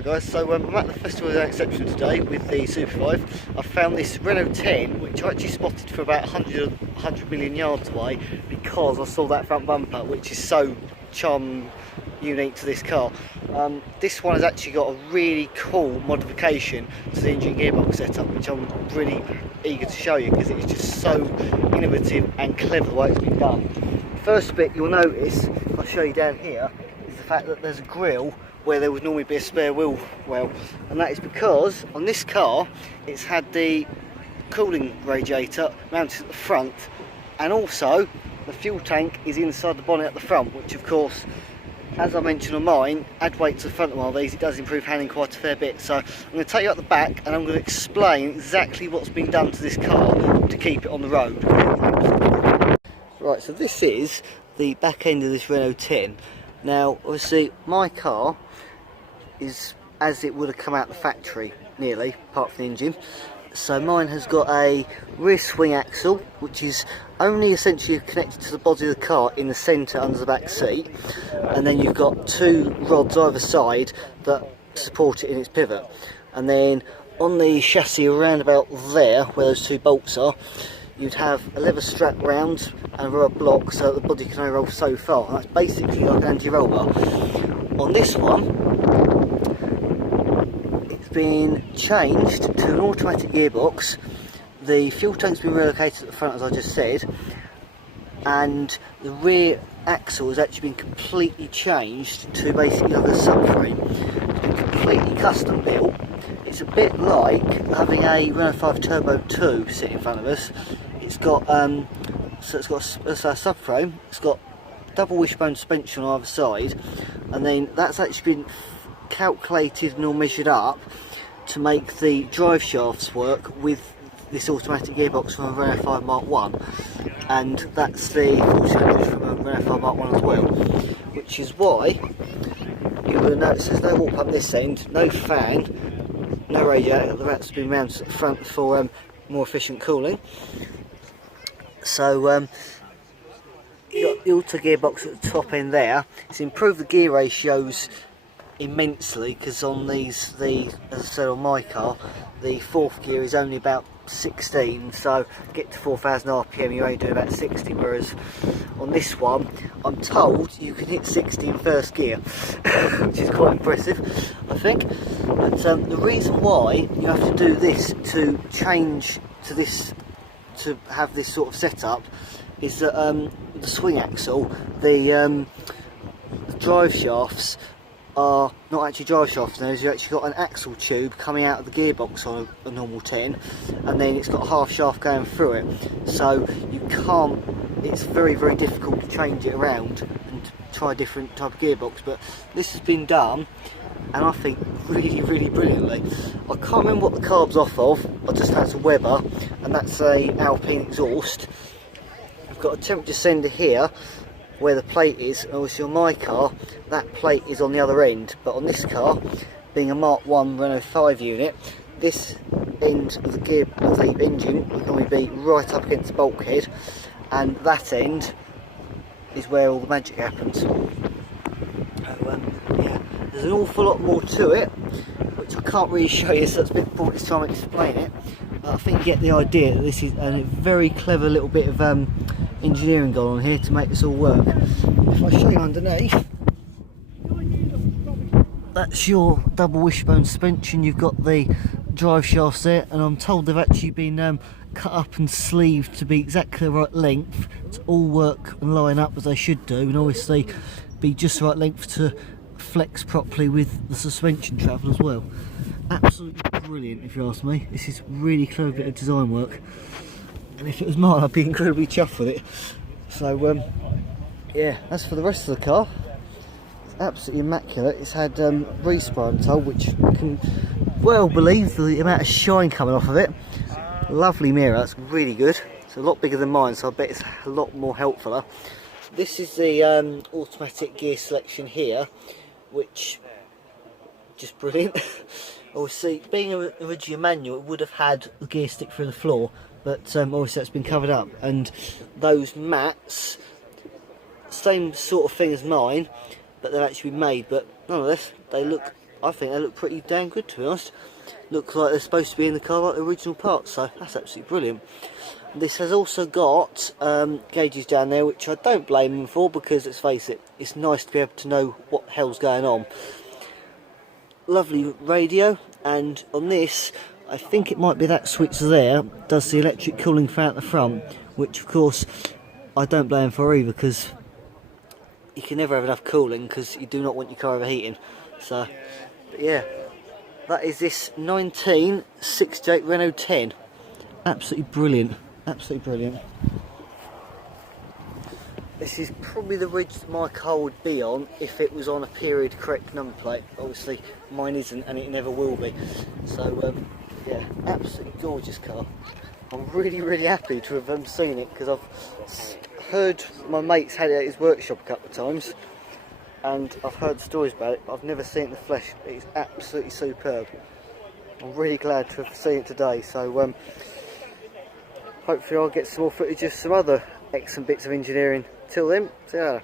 Hi guys, so I'm at the Festival of Unexceptional today with the Super 5. I found this Renault 10 which I actually spotted for about 100 million yards away because I saw that front bumper, which is so unique to this car. This one has actually got a really cool modification to the engine gearbox setup, which I'm really eager to show you because it's just so innovative and clever the way it's been done. First bit you'll notice, I'll show you down here, is the fact that there's a grille where there would normally be a spare wheel well, and that is because on this car it's had the cooling radiator mounted at the front, and also the fuel tank is inside the bonnet at the front, which of course, as I mentioned on mine, add weight to the front of one of these, it does improve handling quite a fair bit. So I'm going to take you up the back and I'm going to explain exactly what's been done to this car to keep it on the road. Right, so this is the back end of this Renault 10. Now obviously my car is as it would have come out the factory, nearly, apart from the engine. So mine has got a rear swing axle, which is only essentially connected to the body of the car in the centre under the back seat, and then you've got two rods either side that support it in its pivot. And then on the chassis around about there, where those two bolts are, you'd have a leather strap round and a rubber block so that the body can only roll so far. And that's basically like an anti-roller. On this one, it's been changed to an automatic gearbox. The fuel tank's been relocated at the front, as I just said, and the rear axle has actually been completely changed to basically like a subframe. It's been completely custom built. It's a bit like having a Renault 5 Turbo 2 sitting in front of us. It's got so it's got a subframe. It's got double wishbone suspension on either side, and then that's actually been calculated and all measured up to make the drive shafts work with this automatic gearbox from a Renault 5 Mark 1, and that's the 1400 from a Renault 5 Mark 1 as well, which is why you will notice there's no water pump this end, no fan, no radiator. That's been mounted at the front for more efficient cooling. So you've got the auto gearbox at the top end there. It's improved the gear ratios immensely, because on these, as I said on my car, the fourth gear is only about 16, so get to 4,000 RPM you're only doing about 60, whereas on this one I'm told you can hit 60 in first gear, which is quite impressive, I think. But the reason why you have to do this to change to this, to have this sort of setup, is that the swing axle, the drive shafts are not actually drive shafts now. You've actually got an axle tube coming out of the gearbox on a normal 10, and then it's got a half shaft going through it, so you can't, it's very difficult to change it around and to try a different type of gearbox. But this has been done, and I think really brilliantly. I can't remember what the carb's off of, I just know it's a Weber, and that's a Alpine exhaust. I've got a temperature sender here where the plate is, and obviously on my car that plate is on the other end, but on this car, being a Mark 1 Renault 5 unit, this end of the gear of the engine would normally be right up against the bulkhead, and that end is where all the magic happens. So, yeah, there's an awful lot more to it, which I can't really show you, so it's a bit pointless trying to explain it. But I think you get the idea that this is a very clever little bit of engineering going on here to make this all work. If I show you underneath, that's your double wishbone suspension. You've got the drive shafts there, and I'm told they've actually been cut up and sleeved to be exactly the right length to all work and line up as they should do, and obviously be just the right length to flex properly with the suspension travel as well. Absolutely brilliant, if you ask me. This is really clever bit of design work, and if it was mine I'd be incredibly chuffed with it. So yeah, as for the rest of the car, it's absolutely immaculate. It's had respray, I'm told, which I can well believe the amount of shine coming off of it. Lovely mirror, that's really good. It's a lot bigger than mine, so I bet it's a lot more helpful. This is the automatic gear selection here, which just brilliant. Obviously, being originally manual, it would have had the gear stick through the floor, but obviously that's been covered up, and those mats, same sort of thing as mine, but they've actually been made, but nonetheless they look I think they look pretty damn good, to be honest. Looks like they're supposed to be in the car like the original parts, so that's absolutely brilliant. This has also got gauges down there, which I don't blame them for, because let's face it, it's nice to be able to know what the hell's going on. Lovely radio, and on this, I think it might be that switch there, does the electric cooling fan at the front, which of course I don't blame them for either, because you can never have enough cooling because you do not want your car overheating. So, but yeah, that is this 1968 Renault 10. Absolutely brilliant, absolutely brilliant. This is probably the ridge that my car would be on if it was on a period correct number plate. Obviously mine isn't, and it never will be. So yeah, absolutely gorgeous car. I'm really happy to have seen it, because I've heard my mates had it at his workshop a couple of times, and I've heard stories about it, but I've never seen it in the flesh. It's absolutely superb. I'm really glad to have seen it today. So hopefully I'll get some more footage of some other excellent bits of engineering. Till then, see you later.